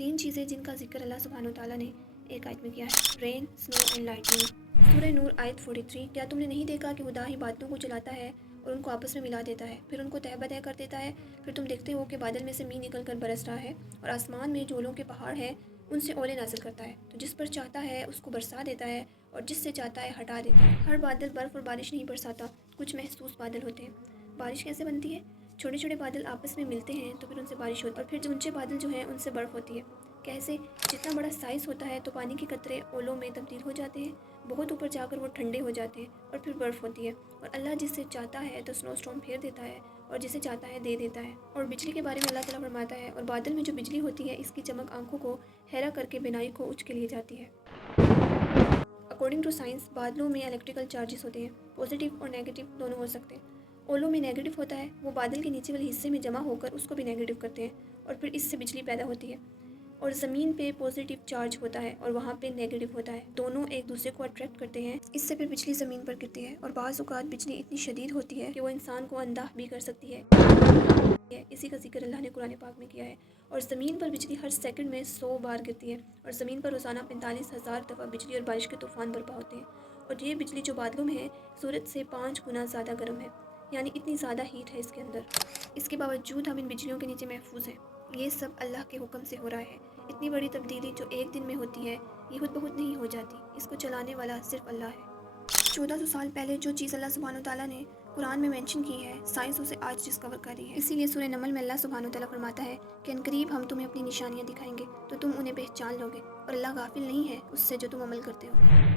3 چیزیں جن کا ذکر اللہ سبحانہ و تعالیٰ نے ایک آیت میں کیا ہے، رین، سنو اینڈ لائٹننگ۔ سورہ نور آیت 43، کیا تم نے نہیں دیکھا کہ خدا ہی بادلوں کو چلاتا ہے اور ان کو آپس میں ملا دیتا ہے، پھر ان کو تہہ بتہ کر دیتا ہے، پھر تم دیکھتے ہو کہ بادل میں سے می نکل کر برس رہا ہے اور آسمان میں جو اولوں کے پہاڑ ہیں ان سے اولے نازل کرتا ہے، تو جس پر چاہتا ہے اس کو برسا دیتا ہے اور جس سے چاہتا ہے ہٹا دیتا ہے۔ ہر بادل برف اور بارش نہیں برساتا، کچھ محسوس بادل ہوتے ہیں۔ بارش کیسے بنتی ہے؟ چھوٹے چھوٹے بادل آپس میں ملتے ہیں تو پھر ان سے بارش ہوتی ہے، اور پھر جو اونچے بادل جو ہیں ان سے برف ہوتی ہے۔ کیسے؟ جتنا بڑا سائز ہوتا ہے تو پانی کے قطرے اولوں میں تبدیل ہو جاتے ہیں، بہت اوپر جا کر وہ ٹھنڈے ہو جاتے ہیں اور پھر برف ہوتی ہے، اور اللہ جس سے چاہتا ہے تو سنو اسٹارم پھیر دیتا ہے اور جسے چاہتا ہے دے دیتا ہے۔ اور بجلی کے بارے میں اللہ تعالیٰ فرماتا ہے، اور بادل میں جو بجلی ہوتی ہے اس کی چمک آنکھوں کو حیرہ کر کے بینائی کو اونچ کے لیے جاتی ہے۔ اکارڈنگ ٹو سائنس، بادلوں میں الیکٹریکل چارجز ہوتے ہیں، پازیٹیو اور نیگیٹو دونوں ہو سکتے ہیں۔ اولوں میں نیگیٹو ہوتا ہے، وہ بادل کے نیچے والے حصے میں جمع ہو کر اس کو بھی نیگیٹو کرتے ہیں اور پھر اس سے بجلی پیدا ہوتی ہے۔ اور زمین پہ پازیٹیو چارج ہوتا ہے اور وہاں پہ نیگیٹو ہوتا ہے، دونوں ایک دوسرے کو اٹریکٹ کرتے ہیں، اس سے پھر بجلی زمین پر گرتی ہے، اور بعض اوقات بجلی اتنی شدید ہوتی ہے کہ وہ انسان کو اندھا بھی کر سکتی ہے۔ اسی کا ذکر اللہ نے قرآن پاک میں کیا ہے۔ اور زمین پر بجلی ہر سیکنڈ میں 100 بار گرتی ہے، اور زمین پر روزانہ 45,000 دفعہ بجلی اور بارش کے طوفان برپا ہوتے ہیں، اور یہ بجلی جو بادلوں میں ہے سورج سے 5 گنا زیادہ گرم ہے، یعنی اتنی زیادہ ہیٹ ہے اس کے اندر۔ اس کے باوجود ہم ان بجلیوں کے نیچے محفوظ ہیں۔ یہ سب اللہ کے حکم سے ہو رہا ہے۔ اتنی بڑی تبدیلی جو ایک دن میں ہوتی ہے یہ خود بخود نہیں ہو جاتی، اس کو چلانے والا صرف اللہ ہے۔ 1400 سال پہلے جو چیز اللہ سبحانہ و تعالیٰ نے قرآن میں مینشن کی ہے، سائنس اسے آج ڈسکور کر رہی ہے۔ اسی لیے سورہ نمل میں اللہ سبحانہ و تعالیٰ فرماتا ہے کہ عنقریب ہم تمہیں اپنی نشانیاں دکھائیں گے تو تم انہیں پہچان لو گے، اور اللہ غافل نہیں ہے اس سے جو تم عمل کرتے ہو۔